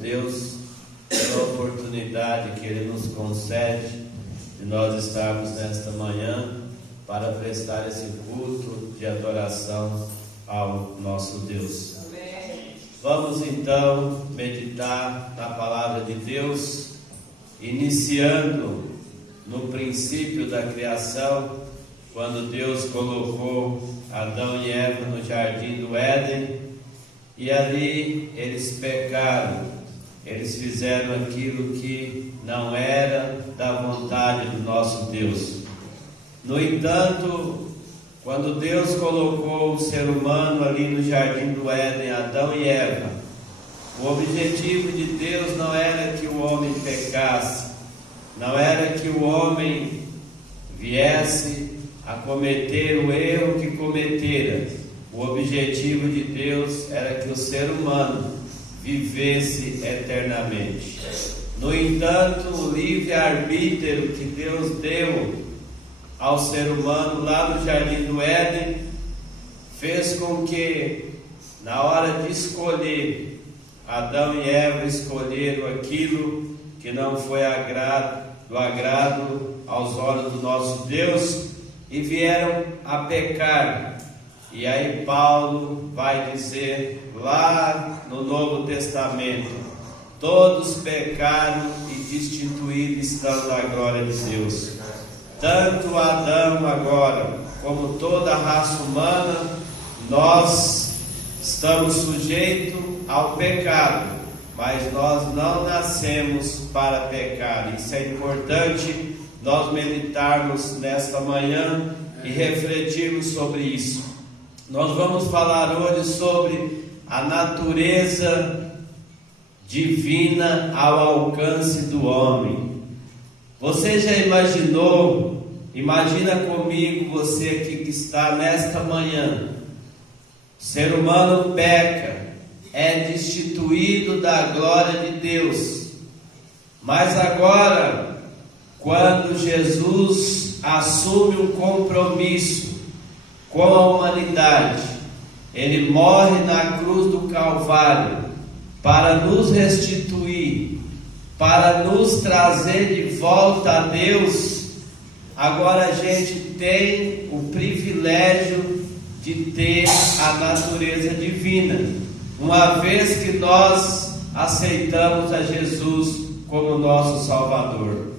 Deus pela oportunidade que Ele nos concede de nós estarmos nesta manhã para prestar esse culto de adoração ao nosso Deus. Amém. Vamos então meditar na palavra de Deus, iniciando no princípio da criação, quando Deus colocou Adão e Eva no jardim do Éden, e ali eles pecaram, eles fizeram aquilo que não era da vontade do nosso Deus. No entanto, quando Deus colocou o ser humano ali no jardim do Éden, Adão e Eva, o objetivo de Deus não era que o homem pecasse, não era que o homem viesse a cometer o erro que cometera. O objetivo de Deus era que o ser humano vivesse eternamente. No entanto, o livre-arbítrio que Deus deu ao ser humano lá no jardim do Éden fez com que, na hora de escolher, Adão e Eva escolheram aquilo que não foi do agrado aos olhos do nosso Deus e vieram a pecar. E aí Paulo vai dizer lá no Novo Testamento: todos pecaram e destituídos estão da glória de Deus. Tanto Adão agora, como toda a raça humana, nós estamos sujeitos ao pecado, mas nós não nascemos para pecar. Isso é importante nós meditarmos nesta manhã e refletirmos sobre isso. Nós vamos falar hoje sobre a natureza divina ao alcance do homem. Você já imaginou? Imagina comigo, você aqui que está nesta manhã. O ser humano peca, é destituído da glória de Deus. Mas agora, quando Jesus assume um compromisso com a humanidade, Ele morre na cruz do Calvário para nos restituir, para nos trazer de volta a Deus. Agora a gente tem o privilégio de ter a natureza divina, uma vez que nós aceitamos a Jesus como nosso Salvador.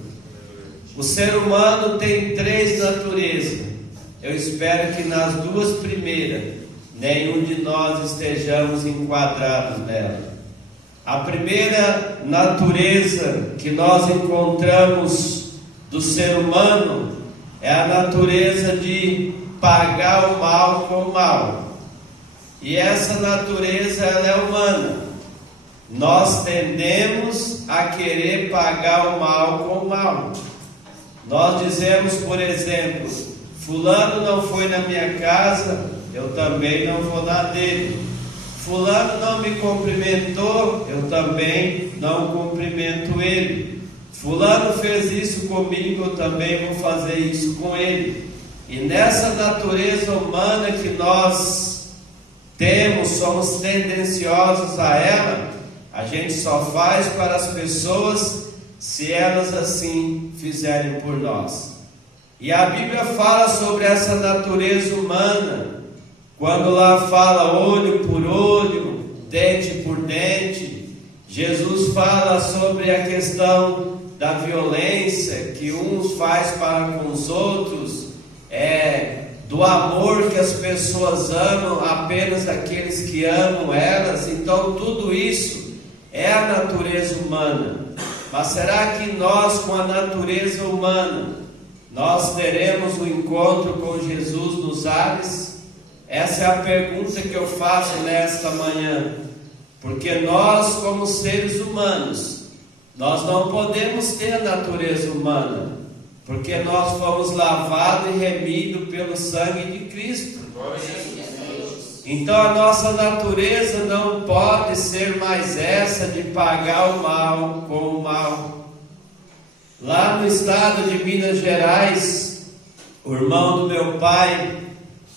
O ser humano tem três naturezas. Eu espero que nas duas primeiras, nenhum de nós estejamos enquadrados nela. A primeira natureza que nós encontramos do ser humano é a natureza de pagar o mal com o mal. E essa natureza, ela é humana. Nós tendemos a querer pagar o mal com o mal. Nós dizemos, por exemplo: fulano não foi na minha casa, eu também não vou na dele. Fulano não me cumprimentou, eu também não cumprimento ele. Fulano fez isso comigo, eu também vou fazer isso com ele. E nessa natureza humana que nós temos, somos tendenciosos a ela, a gente só faz para as pessoas se elas assim fizerem por nós. E a Bíblia fala sobre essa natureza humana, quando lá fala olho por olho, dente por dente. Jesus fala sobre a questão da violência que uns faz para com os outros, do amor que as pessoas amam apenas aqueles que amam elas. Então tudo isso é a natureza humana. Mas será que nós, com a natureza humana, nós teremos um encontro com Jesus nos ares? Essa é a pergunta que eu faço nesta manhã. Porque nós, como seres humanos, nós não podemos ter a natureza humana, porque nós fomos lavados e remidos pelo sangue de Cristo. Então a nossa natureza não pode ser mais essa de pagar o mal com o mal. Lá no estado de Minas Gerais, o irmão do meu pai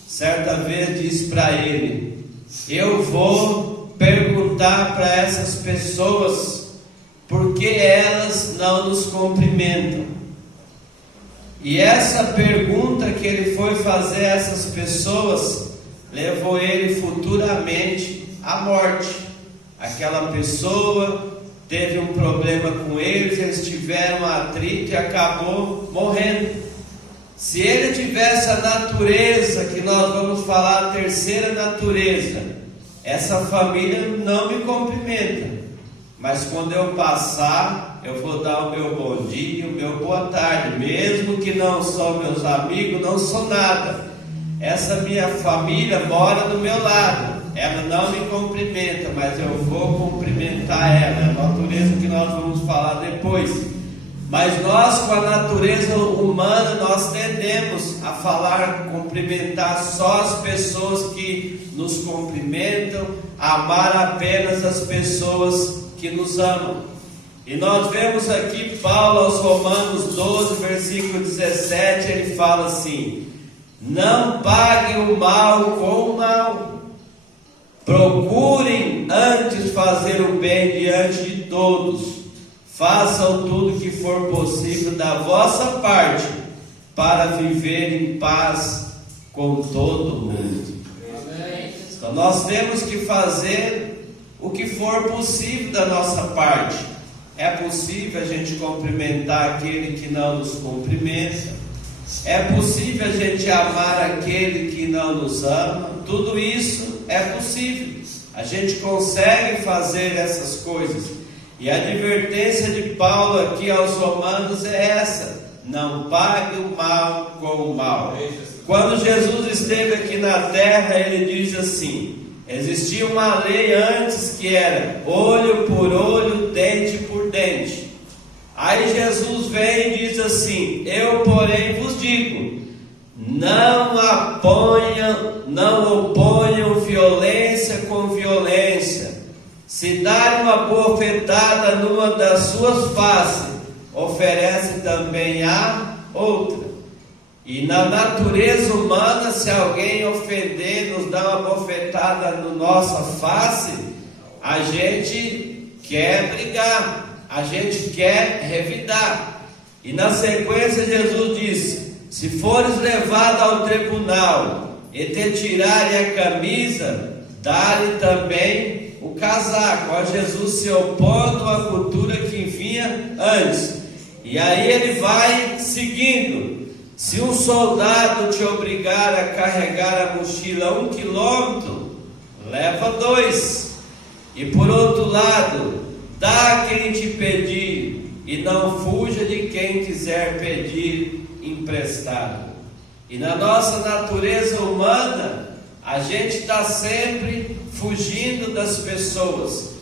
certa vez disse para ele: eu vou perguntar perguntar para essas pessoas por que elas não nos cumprimentam. E essa pergunta que ele foi fazer a essas pessoas levou ele futuramente à morte. Aquela pessoa teve um problema com eles tiveram atrito e acabou morrendo. Se ele tivesse a natureza, que nós vamos falar, a terceira natureza, essa família não me cumprimenta, mas quando eu passar, eu vou dar o meu bom dia, o meu boa tarde, mesmo que não são meus amigos, não sou nada. Essa minha família mora do meu lado, ela não me cumprimenta, mas eu vou cumprimentar ela. É a natureza que nós vamos falar depois. Mas nós, com a natureza humana, nós tendemos a falar, cumprimentar só as pessoas que nos cumprimentam, amar apenas as pessoas que nos amam. E nós vemos aqui Paulo aos Romanos 12, versículo 17, ele fala assim: não paguem o mal com o mal, procurem antes fazer o bem diante de todos, façam tudo que for possível da vossa parte, para viver em paz com todo mundo. Então nós temos que fazer o que for possível da nossa parte. É possível a gente cumprimentar aquele que não nos cumprimenta, é possível a gente amar aquele que não nos ama. Tudo isso é possível, a gente consegue fazer essas coisas. E a advertência de Paulo aqui aos Romanos é essa: não pague o mal com o mal. Quando Jesus esteve aqui na terra, ele diz assim: existia uma lei antes que era olho por olho, dente por dente. Aí Jesus vem e diz assim: eu porém vos digo, não oponham violência com violência. Se dar uma bofetada numa das suas faces, oferece também a outra. E na natureza humana, se alguém ofender, nos dá uma bofetada na nossa face, a gente quer brigar, a gente quer revidar. E na sequência Jesus disse: se fores levado ao tribunal e te tirarem a camisa, dá-lhe também o casaco. Ó, Jesus se opondo à cultura que vinha antes. E aí ele vai seguindo: se um soldado te obrigar a carregar a mochila 1 quilômetro, leva 2. E por outro lado, dá a quem te pedir, e não fuja de quem quiser pedir emprestado. E na nossa natureza humana, a gente está sempre fugindo das pessoas.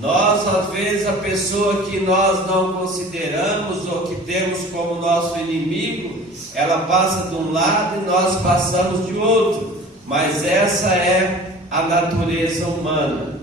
Nós, às vezes, a pessoa que nós não consideramos ou que temos como nosso inimigo, ela passa de um lado e nós passamos de outro. Mas essa é a natureza humana.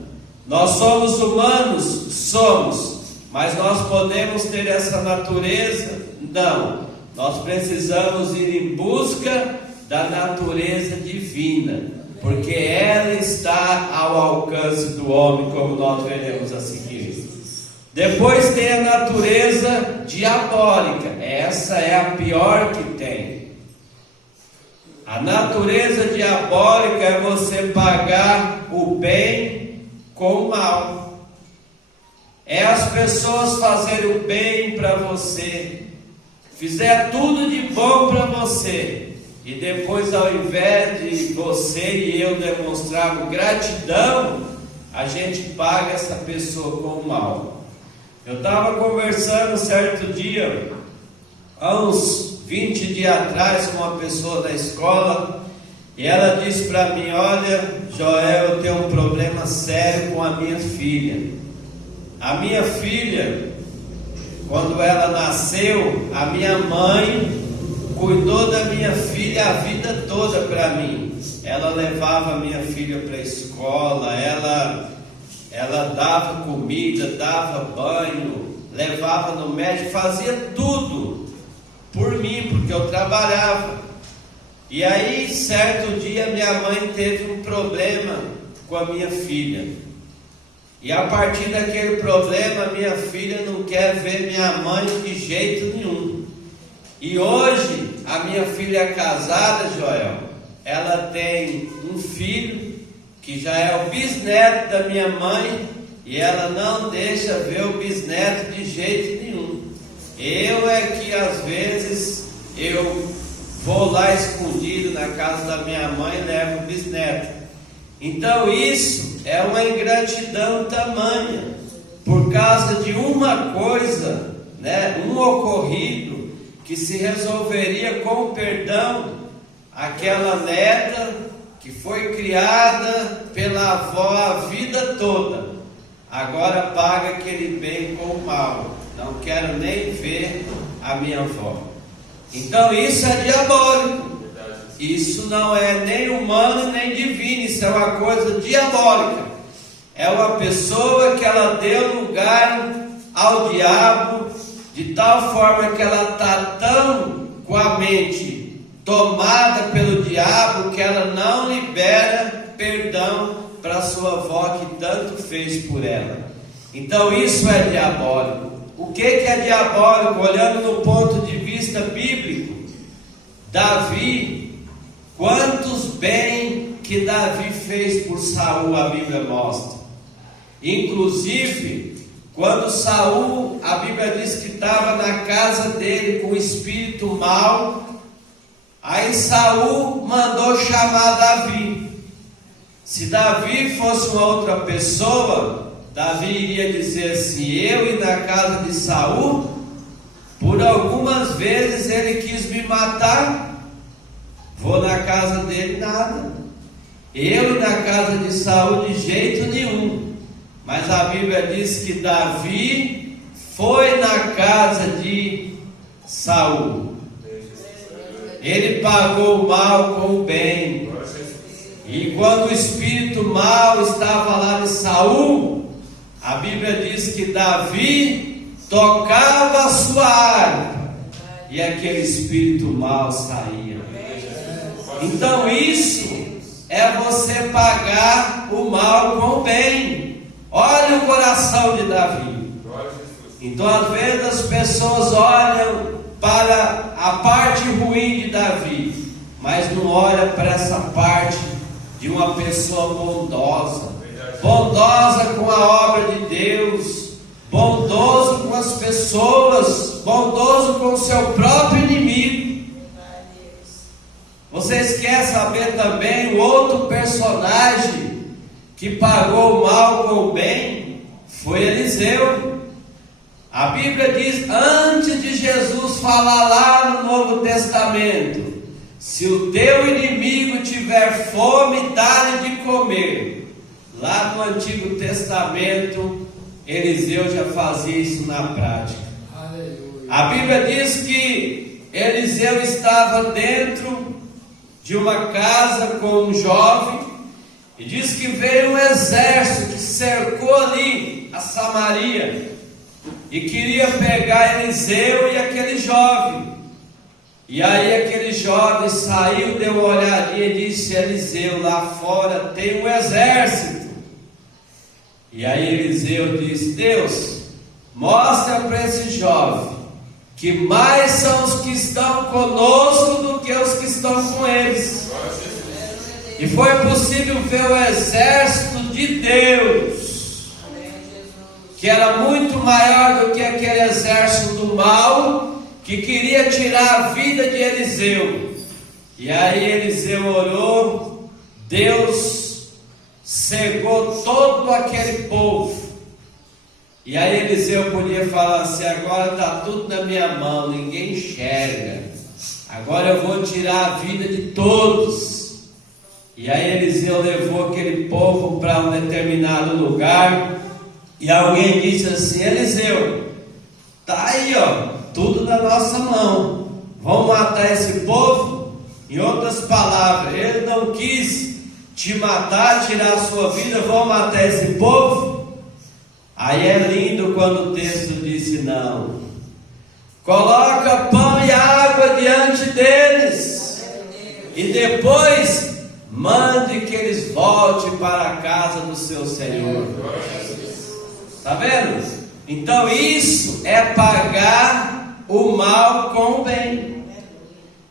Nós somos humanos? Somos. Mas nós podemos ter essa natureza? Não. Nós precisamos ir em busca da natureza divina, porque ela está ao alcance do homem, como nós veremos a seguir. Depois tem a natureza diabólica. Essa é a pior que tem. A natureza diabólica é você pagar o bem com o mal. É as pessoas fazerem o bem para você, fizer tudo de bom para você, e depois, ao invés de você e eu demonstrarmos gratidão, a gente paga essa pessoa com o mal. Eu estava conversando certo dia, há uns 20 dias atrás, com uma pessoa da escola, e ela disse para mim: olha, Joel, eu tenho um problema sério com a minha filha. A minha filha, quando ela nasceu, a minha mãe cuidou da minha filha a vida toda para mim. Ela levava a minha filha para a escola, ela dava comida, dava banho, levava no médico, fazia tudo por mim, porque eu trabalhava. E aí, certo dia, minha mãe teve um problema com a minha filha. E a partir daquele problema, minha filha não quer ver minha mãe de jeito nenhum. E hoje, a minha filha é casada, Joel, ela tem um filho, que já é o bisneto da minha mãe, e ela não deixa ver o bisneto de jeito nenhum. Eu é que às vezes, eu vou lá escondido na casa da minha mãe e levo o bisneto. Então isso é uma ingratidão tamanha, por causa de uma coisa, né, um ocorrido, que se resolveria com o perdão. Aquela neta que foi criada pela avó a vida toda, agora paga aquele bem com o mal. Não quero nem ver a minha avó. Então isso é diabólico. Isso não é nem humano nem divino, isso é uma coisa diabólica. É uma pessoa que ela deu lugar ao diabo, de tal forma que ela está tão com a mente tomada pelo diabo, que ela não libera perdão para sua avó que tanto fez por ela. Então isso é diabólico. O que é diabólico? Olhando no ponto de vista bíblico, Davi, quantos bem que Davi fez por Saul, a Bíblia mostra. Inclusive, quando Saul, a Bíblia diz que estava na casa dele com o espírito mau, aí Saul mandou chamar Davi. Se Davi fosse uma outra pessoa, Davi iria dizer assim: eu ir na casa de Saul, por algumas vezes ele quis me matar, vou na casa dele nada. Eu ir na casa de Saul de jeito nenhum. Mas a Bíblia diz que Davi foi na casa de Saul. Ele pagou o mal com o bem. E quando o espírito mau estava lá de Saul, a Bíblia diz que Davi tocava a sua harpa e aquele espírito mau saía. Então isso é você pagar o mal com o bem. Olha o coração de Davi. Então às vezes as pessoas olham para a parte ruim de Davi, mas não olham para essa parte de uma pessoa bondosa, bondosa com a obra de Deus, bondoso com as pessoas, bondoso com o seu próprio inimigo. Vocês querem saber também o outro personagem que pagou o mal com o bem? Foi Eliseu. A Bíblia diz, antes de Jesus falar lá no Novo Testamento: se o teu inimigo tiver fome, dá-lhe de comer. Lá no Antigo Testamento, Eliseu já fazia isso na prática. Aleluia. A Bíblia diz que Eliseu estava dentro de uma casa com um jovem, e diz que veio um exército que cercou ali a Samaria e queria pegar Eliseu e aquele jovem. E aí aquele jovem saiu, deu uma olhadinha e disse: Eliseu, lá fora tem um exército. E aí Eliseu disse: Deus, mostra para esse jovem que mais são os que estão conosco do que os que estão com eles. E foi possível ver o exército de Deus, que era muito maior do que aquele exército do mal, que queria tirar a vida de Eliseu. E aí Eliseu orou, Deus cegou todo aquele povo. E aí Eliseu podia falar assim: agora está tudo na minha mão, ninguém enxerga, agora eu vou tirar a vida de todos. E aí Eliseu levou aquele povo para um determinado lugar, e alguém disse assim: Eliseu, tá aí ó, tudo na nossa mão, vamos matar esse povo? Em outras palavras, ele não quis te matar, tirar a sua vida, vamos matar esse povo? Aí é lindo quando o texto disse: não, coloca pão e água diante deles, e depois mande que eles voltem para a casa do seu Senhor. Está vendo? Então isso é pagar o mal com o bem.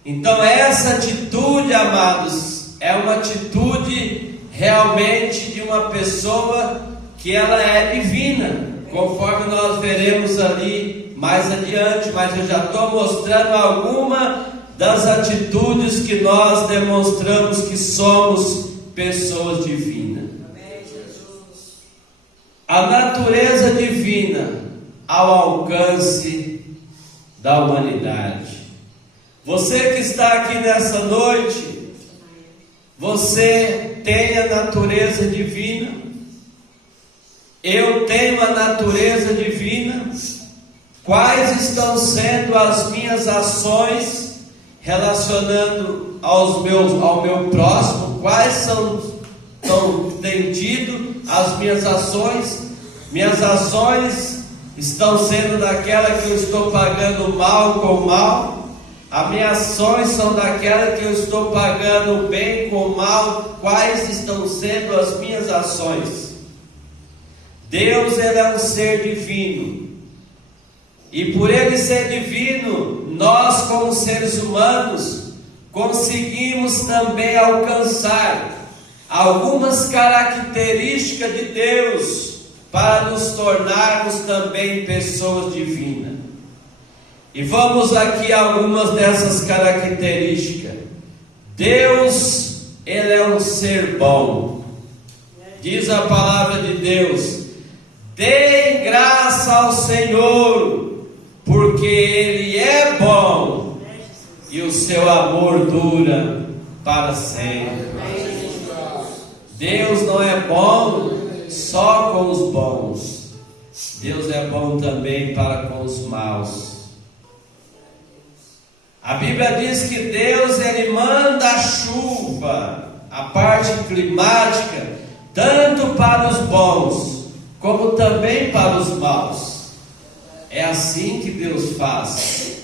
Então essa atitude, amados, é uma atitude realmente de uma pessoa que ela é divina, conforme nós veremos ali mais adiante, mas eu já estou mostrando alguma das atitudes que nós demonstramos que somos pessoas divinas. A natureza divina ao alcance da humanidade. Você que está aqui nessa noite, você tem a natureza divina, eu tenho a natureza divina. Quais estão sendo as minhas ações relacionando ao meu próximo? Quais têm tido as minhas ações? Minhas ações estão sendo daquela que eu estou pagando mal com mal? As minhas ações são daquela que eu estou pagando bem com mal? Quais estão sendo as minhas ações? Deus, Ele é um ser divino. E por Ele ser divino, nós como seres humanos conseguimos também alcançar algumas características de Deus para nos tornarmos também pessoas divinas. E vamos aqui a algumas dessas características. Deus, Ele é um ser bom. Diz a palavra de Deus: deem graça ao Senhor, porque Ele é bom e o seu amor dura para sempre. Deus não é bom só com os bons, Deus é bom também para com os maus. A Bíblia diz que Deus, Ele manda a chuva, a parte climática, tanto para os bons como também para os maus. É assim que Deus faz.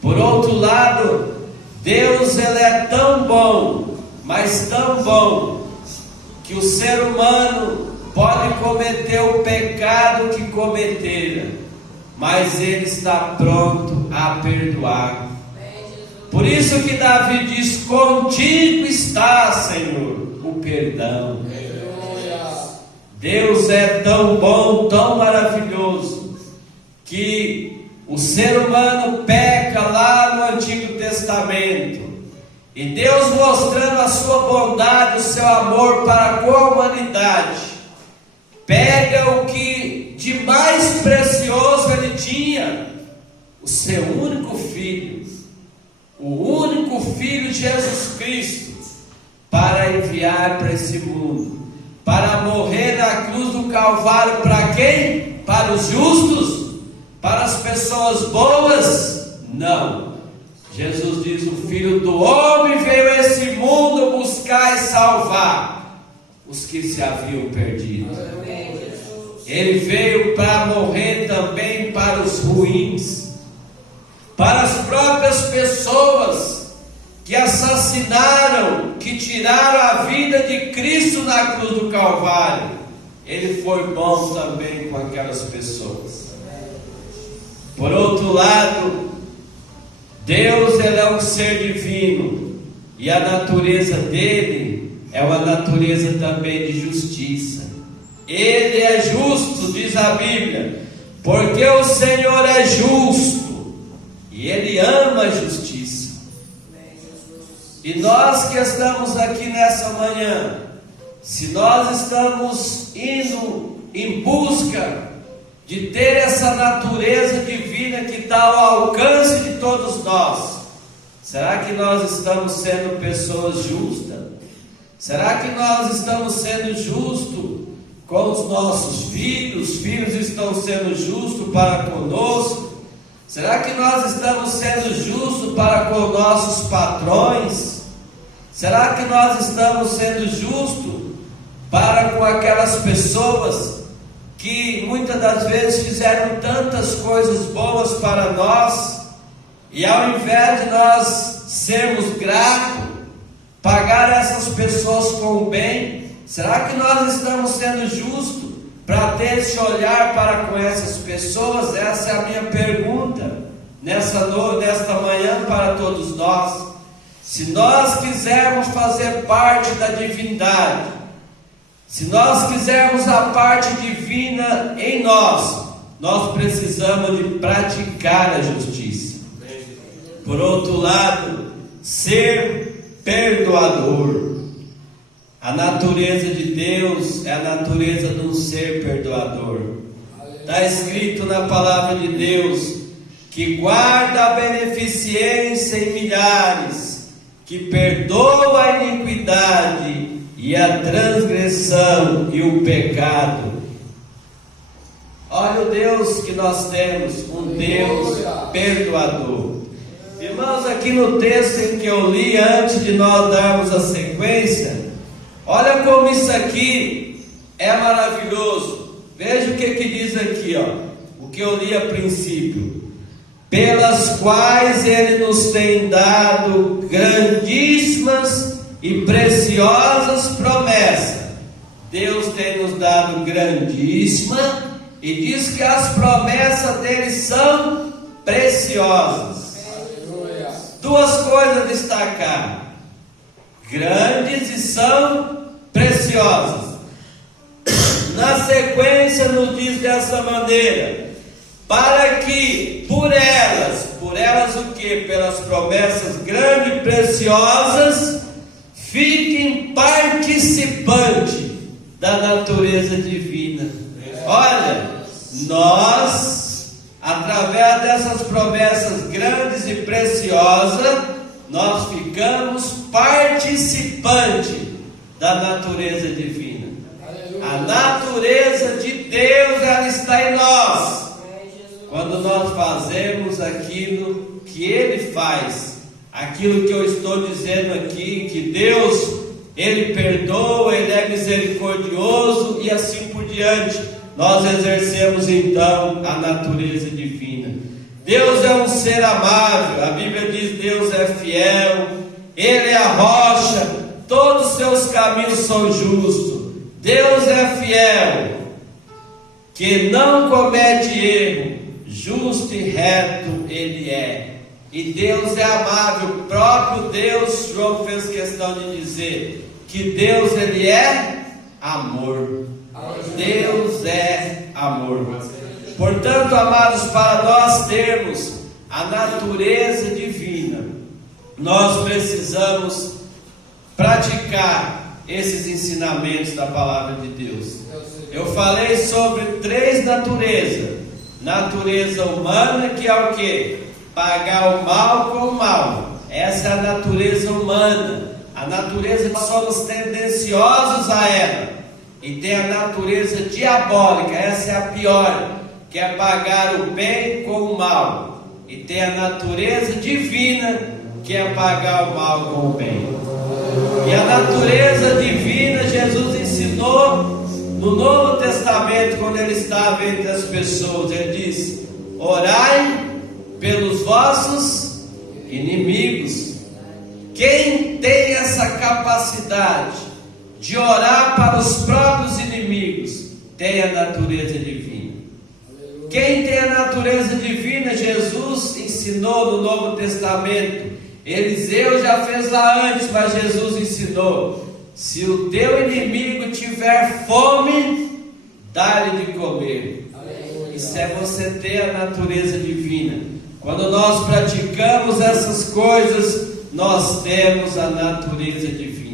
Por outro lado, Deus, Ele é tão bom, mas tão bom, que o ser humano pode cometer o pecado que cometera, mas Ele está pronto a perdoar. Por isso que Davi diz: contigo está, Senhor, o perdão. Deus é tão bom, tão maravilhoso, que o ser humano peca lá no Antigo Testamento, e Deus, mostrando a sua bondade, o seu amor para com a humanidade, pega o que de mais precioso Ele tinha, o seu único filho, o único Filho, Jesus Cristo, para enviar para esse mundo, para morrer na cruz do Calvário. Para quem? Para os justos? Para as pessoas boas? Não. Jesus diz: o Filho do Homem veio a esse mundo buscar e salvar os que se haviam perdido. Ele veio para morrer também para os ruins, para as próprias pessoas que assassinaram, que tiraram a vida de Cristo na cruz do Calvário. Ele foi bom também com aquelas pessoas. Por outro lado, Deus, Ele é um ser divino, e a natureza dele é uma natureza também de justiça. Ele é justo, diz a Bíblia, porque o Senhor é justo e Ele ama a justiça. E nós que estamos aqui nessa manhã, se nós estamos indo em busca de ter essa natureza divina que está ao alcance de todos nós, será que nós estamos sendo pessoas justas? Será que nós estamos sendo justos com os nossos filhos? Os filhos estão sendo justos para conosco? Será que nós estamos sendo justos para com nossos patrões? Será que nós estamos sendo justos para com aquelas pessoas que muitas das vezes fizeram tantas coisas boas para nós, e ao invés de nós sermos gratos, pagar essas pessoas com o bem? Será que nós estamos sendo justos para ter esse olhar para com essas pessoas? Essa é a minha pergunta nesta manhã para todos nós. Se nós quisermos fazer parte da divindade, se nós quisermos a parte divina em nós, nós precisamos de praticar a justiça. Por outro lado, ser perdoador. A natureza de Deus é a natureza de um ser perdoador. Está escrito na palavra de Deus que guarda a beneficência em milhares, que perdoa a iniquidade e a transgressão e o pecado. Olha o Deus que nós temos, um Deus perdoador. Irmãos, aqui no texto em que eu li antes de nós darmos a sequência, olha como isso aqui é maravilhoso. Veja o que diz aqui, o que eu li a princípio. Pelas quais Ele nos tem dado grandíssimas e preciosas promessas. Deus tem nos dado grandíssima, e diz que as promessas dele são preciosas. Aleluia. Duas coisas a destacar: grandes e são preciosas. Na sequência nos diz dessa maneira: para que por elas o que? Pelas promessas grandes e preciosas, fiquem participantes da natureza divina. Olha, nós, através dessas promessas grandes e preciosas, nós ficamos participantes da natureza divina. A natureza de Deus, ela está em nós. Quando nós fazemos aquilo que Ele faz, aquilo que eu estou dizendo aqui, que Deus, Ele perdoa, Ele é misericordioso e assim por diante, nós exercemos então a natureza divina. Deus é um ser amável, a Bíblia diz: Deus é fiel, Ele é a rocha, todos os seus caminhos são justos. Deus é fiel, que não comete erro, justo e reto Ele é. E Deus é amável, o próprio Deus, João fez questão de dizer que Deus, Ele é amor. Deus é amor. Portanto, amados, para nós termos a natureza divina, nós precisamos praticar esses ensinamentos da palavra de Deus. Eu falei sobre três naturezas. Natureza humana, que é o que? Pagar o mal com o mal. Essa é a natureza humana. A natureza, nós somos tendenciosos a ela. E tem a natureza diabólica, essa é a pior, que é pagar o bem com o mal. E tem a natureza divina, que é pagar o mal com o bem. E a natureza divina, Jesus ensinou no Novo Testamento, quando Ele estava entre as pessoas. Ele diz: orai pelos vossos inimigos. Quem tem essa capacidade de orar para os próprios inimigos, tem a natureza divina. Quem tem a natureza divina, Jesus ensinou no Novo Testamento. Eliseu já fez lá antes, mas Jesus ensinou: se o teu inimigo tiver fome, dá-lhe de comer. Isso é você ter a natureza divina. Quando nós praticamos essas coisas, nós temos a natureza divina.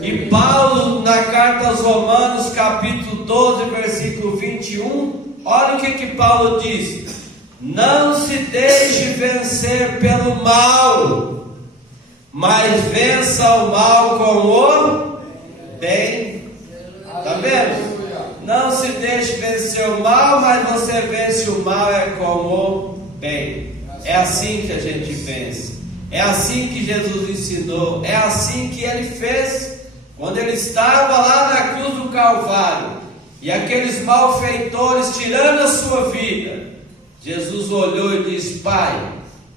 E Paulo, na carta aos Romanos, capítulo 12, versículo 21, olha o que Paulo diz: não se deixe vencer pelo mal, mas vença o mal com o bem. Está vendo? Não se deixe vencer o mal, mas você vence o mal com o bem. É assim que a gente vence. É assim que Jesus ensinou. É assim que Ele fez quando Ele estava lá na cruz do Calvário, e aqueles malfeitores tirando a sua vida. Jesus olhou e disse: Pai,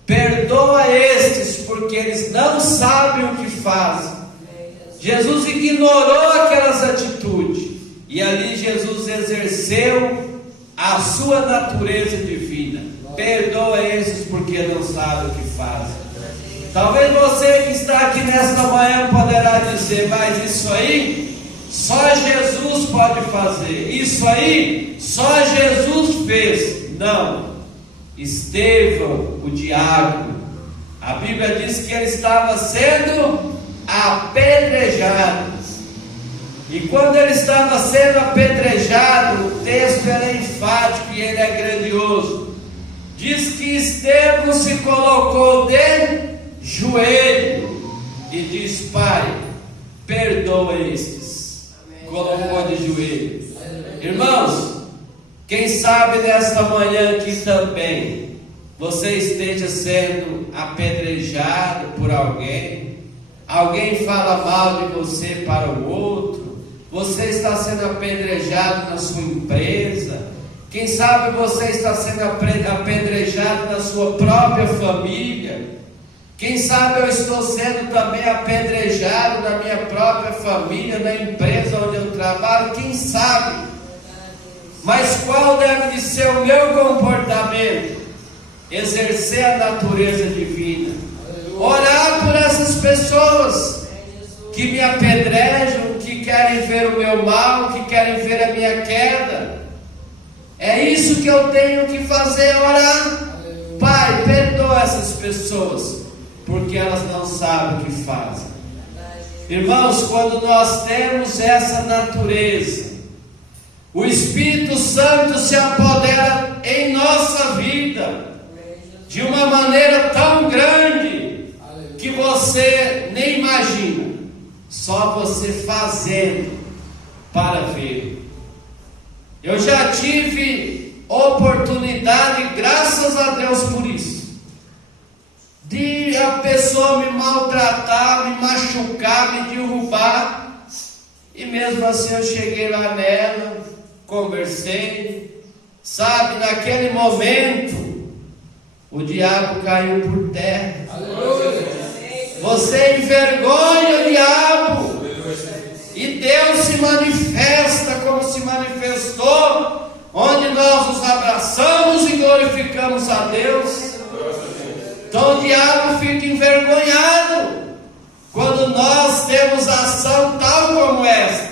perdoa estes, porque eles não sabem o que fazem. Jesus ignorou aquelas atitudes, E ali Jesus exerceu a sua natureza divina. Perdoa esses porque não sabem o que fazem. Talvez você que está aqui nesta manhã poderá dizer: mas isso aí só Jesus pode fazer. Isso aí só Jesus fez. Não. Estevão, o diácono, a Bíblia diz que ele estava sendo apedrejado. E quando ele estava sendo apedrejado, o texto é enfático e ele é grandioso. Diz que Estevão se colocou de joelho e diz: Pai, perdoa estes. Colocou de joelho. Irmãos, quem sabe nesta manhã aqui também você esteja sendo apedrejado por alguém. Alguém fala mal de você para o outro. Você está sendo apedrejado na sua empresa. Quem sabe você está sendo apedrejado na sua própria família. Quem sabe eu estou sendo também apedrejado na minha própria família, na empresa onde eu trabalho. Quem sabe? Mas qual deve de ser o meu comportamento? Exercer a natureza divina. Orar por essas pessoas que me apedrejam, que querem ver o meu mal, que querem ver a minha queda. É isso que eu tenho que fazer, orar. Pai, perdoa essas pessoas, porque elas não sabem o que fazem. Irmãos, quando nós temos essa natureza, o Espírito Santo se apodera em nossa vida de uma maneira tão grande que você nem imagina. Só você fazendo para ver. Eu já tive oportunidade, graças a Deus por isso, de a pessoa me maltratar, me machucar, me derrubar, e mesmo assim eu cheguei lá nela, conversei, sabe, naquele momento o diabo caiu por terra. Aleluia. Você envergonha o diabo, e Deus se manifesta como se manifestou, onde nós nos abraçamos e glorificamos a Deus. Então o diabo fica envergonhado quando nós temos ação tal como esta,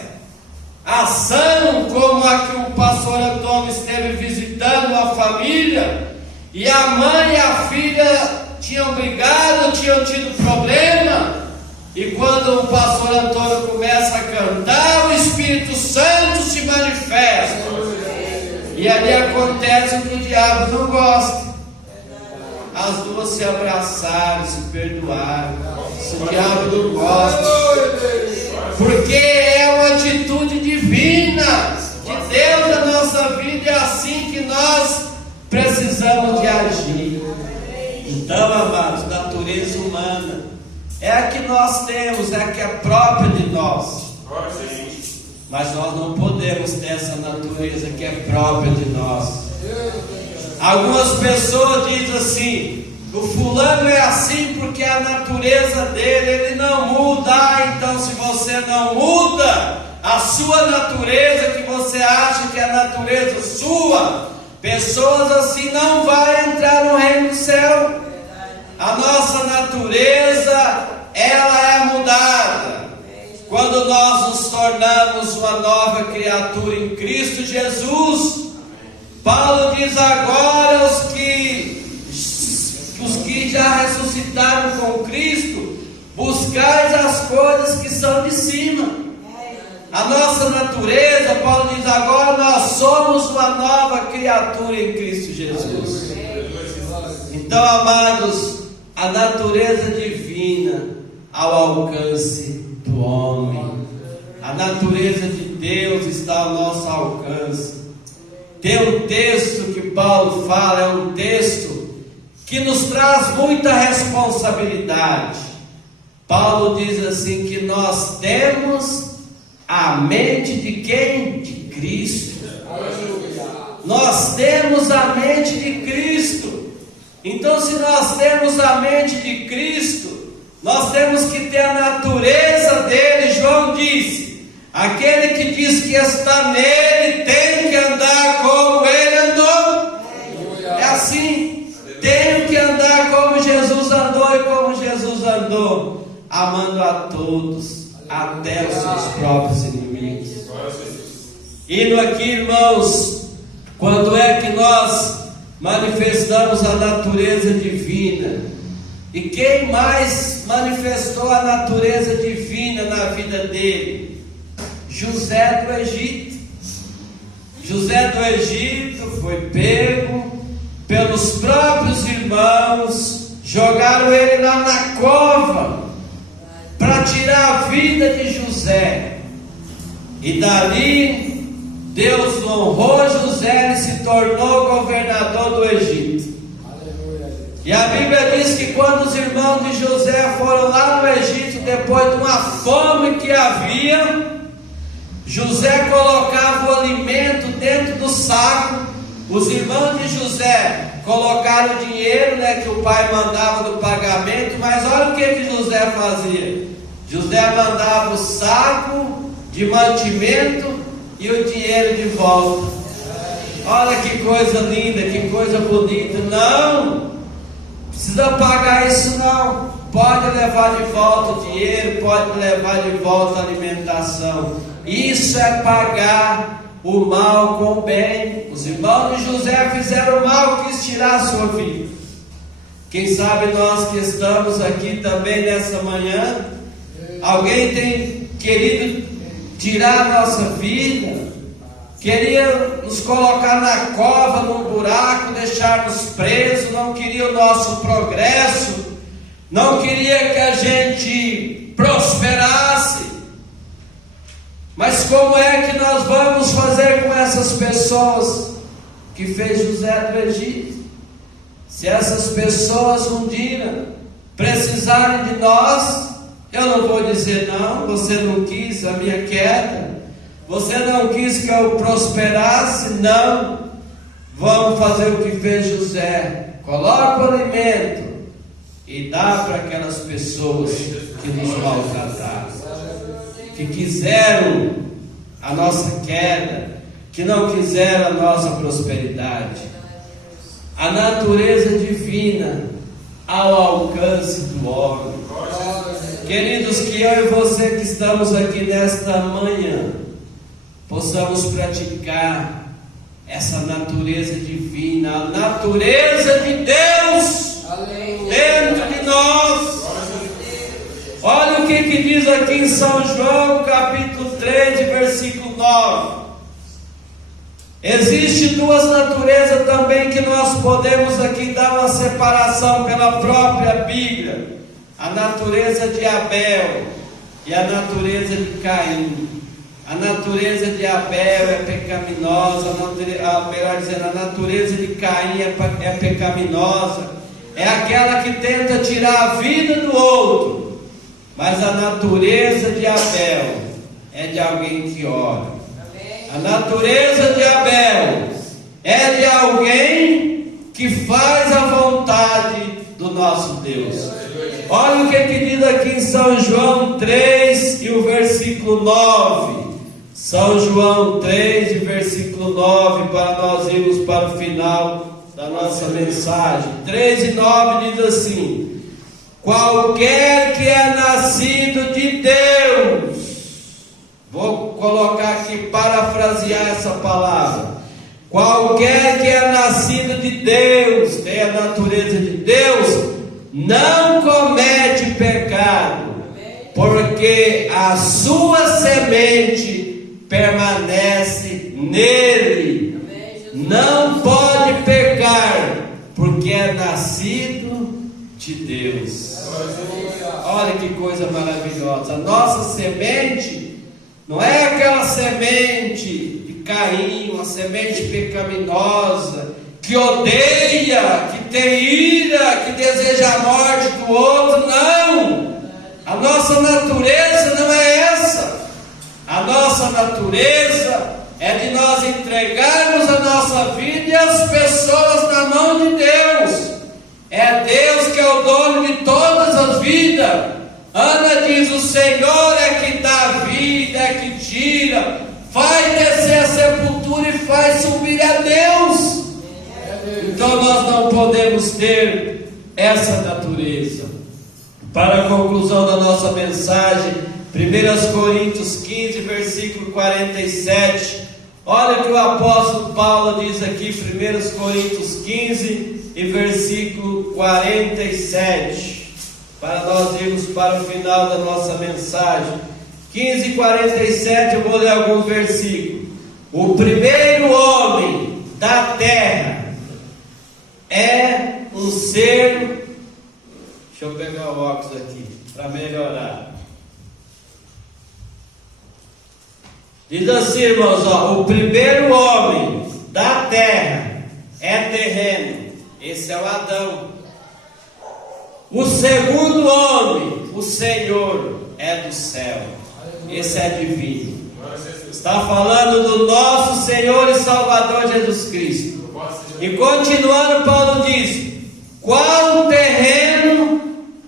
ação como a que o pastor Antônio esteve visitando a família, e a mãe e a filha tinham brigado, tinham tido problema, e quando o pastor Antônio começa a cantar, o Espírito Santo se manifesta, e ali acontece o que o diabo não gosta. As duas se abraçaram, se perdoaram. O diabo não gosta, porque é uma atitude divina de Deus na nossa vida, é assim que nós precisamos de agir. Então, amados, natureza humana é a que nós temos, é a que é própria de nós. Mas nós não podemos ter essa natureza que é própria de nós. Algumas pessoas dizem assim: o fulano é assim porque a natureza dele, ele não muda. Então se você não muda a sua natureza, que você acha que é a natureza sua, pessoas assim não vão entrar no reino do céu. A nossa natureza, ela é mudada quando nós nos tornamos uma nova criatura em Cristo Jesus. Paulo diz agora: os que já ressuscitaram com Cristo, buscais as coisas que são de cima. A nossa natureza, Paulo diz agora, nós somos uma nova criatura em Cristo Jesus. Então, amados, a natureza divina ao alcance do homem, a natureza de Deus está ao nosso alcance. Tem um texto que Paulo fala, é um texto que nos traz muita responsabilidade. Paulo diz assim, que nós temos a mente de quem? De Cristo. Nós temos a mente de Cristo. Então, se nós temos a mente de Cristo, nós temos que ter a natureza dele. João disse: Aquele que diz que está nele tem que andar como ele andou. É assim, tenho que andar como Jesus andou e como Jesus andou, amando a todos, até os seus próprios inimigos. Indo aqui, irmãos, quando é que nós manifestamos a natureza divina? E quem mais manifestou a natureza divina na vida dele? José do Egito. José do Egito foi pego pelos próprios irmãos, jogaram ele lá na cova para tirar a vida de José. E dali Deus honrou José e se tornou governador do Egito. E a Bíblia diz que quando os irmãos de José foram lá no Egito, depois de uma fome que havia, José colocava o alimento dentro do saco. Os irmãos de José colocaram o dinheiro, que o pai mandava do pagamento, mas olha o que José fazia. José mandava o saco de mantimento e o dinheiro de volta. Olha que coisa linda, que coisa bonita. Não precisa pagar isso não. Pode levar de volta o dinheiro, pode levar de volta a alimentação. Isso é pagar o mal com o bem. Os irmãos de José fizeram o mal, quis tirar a sua vida. Quem sabe nós que estamos aqui também nessa manhã, alguém tem querido tirar a nossa vida, queria nos colocar na cova, num buraco, deixar-nos presos, não queria o nosso progresso, não queria que a gente prosperasse. Mas como é que nós vamos fazer com essas pessoas que fez José do Egito? Se essas pessoas um dia precisarem de nós, eu não vou dizer não, você não quis a minha queda, você não quis que eu prosperasse, não. Vamos fazer o que fez José, coloca o alimento e dá para aquelas pessoas que nos maltrataram, que quiseram a nossa queda, que não quiseram a nossa prosperidade. A natureza divina ao alcance do homem. Queridos, que eu e você que estamos aqui nesta manhã possamos praticar essa natureza divina, a natureza de Deus dentro de nós. Olha o que diz aqui em São João, capítulo 3, versículo 9. Existem duas naturezas também que nós podemos aqui dar uma separação pela própria Bíblia: a natureza de Abel e a natureza de Caim. A natureza de Abel é pecaminosa, melhor dizendo, a natureza de Caim é pecaminosa, é aquela que tenta tirar a vida do outro. Mas a natureza de Abel é de alguém que ora. A natureza de Abel é de alguém que faz a vontade do nosso Deus. Olha o que diz aqui em São João 3 e o versículo 9. São João 3 e versículo 9, para nós irmos para o final da nossa mensagem. 3 e 9 diz assim: qualquer que é nascido de Deus, vou colocar aqui, parafrasear essa palavra, qualquer que é nascido de Deus, tem a natureza de Deus, não comete pecado, porque a sua semente permanece nele. Não pode pecar, porque é nascido de Deus. Olha que coisa maravilhosa. A nossa semente não é aquela semente de Caim, uma semente pecaminosa, que odeia, que tem ira, que deseja a morte do outro. Não! A nossa natureza não é essa. A nossa natureza é de nós entregarmos a nossa vida e as pessoas na mão de Deus. É Deus que é o dono de todas as vidas. Ana diz: o Senhor é que dá vida, é que tira, faz descer a sepultura e faz subir a Deus. Então nós não podemos ter essa natureza. Para a conclusão da nossa mensagem, 1 Coríntios 15, versículo 47. Olha o que o apóstolo Paulo diz aqui, 1 Coríntios 15 e versículo 47. Para nós irmos para o final da nossa mensagem. 15 e 47, eu vou ler alguns versículos. O primeiro homem da terra é um ser... Deixa eu pegar o óculos aqui, para melhorar. Diz assim, irmãos, ó, o primeiro homem da terra é terreno. Esse é o Adão. O segundo homem, o Senhor, é do céu. Esse é divino. Está falando do nosso Senhor e Salvador Jesus Cristo. E continuando, Paulo diz: qual terreno,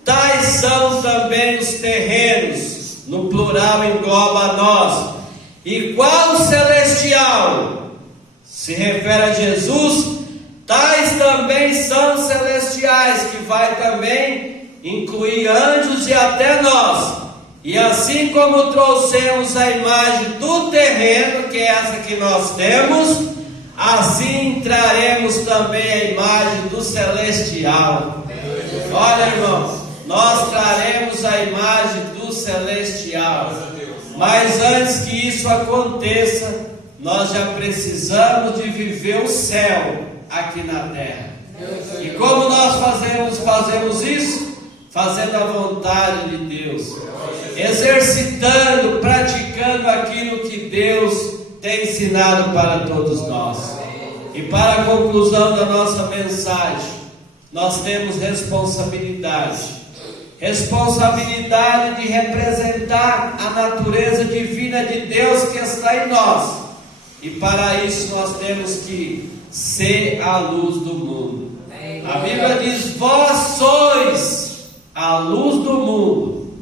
tais são também os terrenos. No plural engloba nós. E qual celestial? Se refere a Jesus. Tais também são celestiais, que vai também incluir anjos e até nós. E assim como trouxemos a imagem do terreno, que é essa que nós temos, assim traremos também a imagem do celestial. Olha, irmãos, nós traremos a imagem do celestial. Mas antes que isso aconteça, nós já precisamos de viver o céu aqui na terra. E como nós fazemos isso? Fazendo a vontade de Deus, exercitando, praticando aquilo que Deus tem ensinado para todos nós. E para a conclusão da nossa mensagem, nós temos responsabilidade de representar a natureza divina de Deus que está em nós. E para isso nós temos que ser a luz do mundo. A Bíblia diz: vós sois a luz do mundo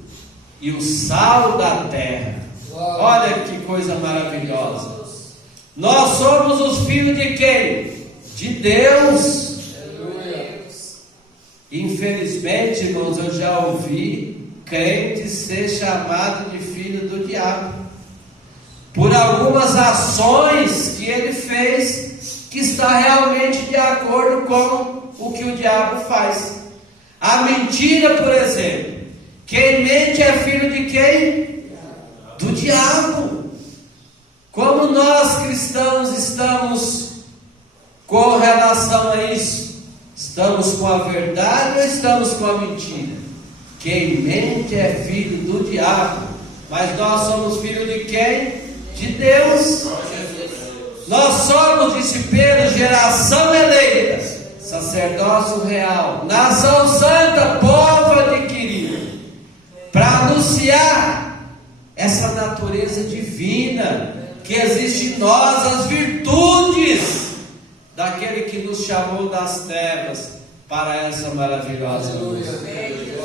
e o sal da terra. Olha que coisa maravilhosa. Nós somos os filhos de quem? De Deus. Infelizmente, irmãos, eu já ouvi crente ser chamado de filho do diabo, por algumas ações que ele fez, que está realmente de acordo com o que o diabo faz. A mentira, por exemplo. Quem mente é filho de quem? Do diabo. Como nós cristãos estamos com relação a isso? Estamos com a verdade ou estamos com a mentira? Quem mente é filho do diabo. Mas nós somos filhos de quem? De Deus. Nós somos, disse Pedro, geração eleita, sacerdócio real, nação santa, povo adquirido, para anunciar essa natureza divina que existe em nós, as virtudes daquele que nos chamou das trevas para essa maravilhosa luz.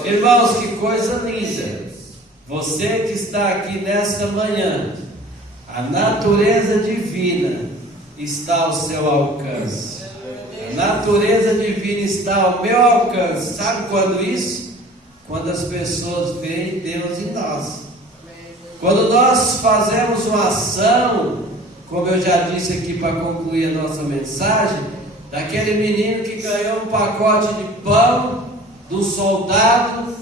Irmãos, que coisa linda! Você que está aqui nesta manhã, a natureza divina está ao seu alcance. A natureza divina está ao meu alcance. Sabe quando isso? Quando as pessoas veem Deus em nós. Quando nós fazemos uma ação, como eu já disse aqui para concluir a nossa mensagem, daquele menino que ganhou um pacote de pão do soldado,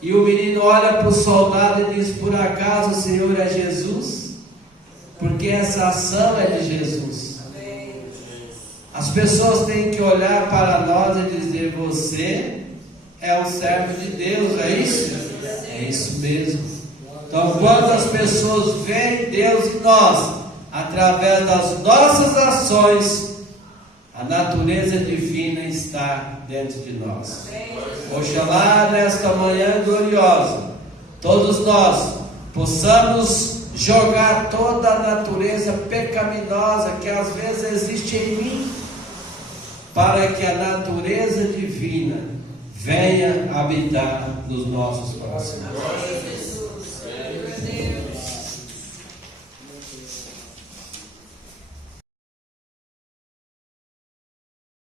e o menino olha para o soldado e diz: por acaso o Senhor é Jesus? Porque essa ação é de Jesus. As pessoas têm que olhar para nós e dizer: você é um servo de Deus, é isso? É isso mesmo. Então, quando as pessoas veem Deus em nós, através das nossas ações, a natureza divina está dentro de nós. Oxalá nesta manhã gloriosa, todos nós possamos jogar toda a natureza pecaminosa que às vezes existe em mim, para que a natureza divina venha habitar nos nossos corações.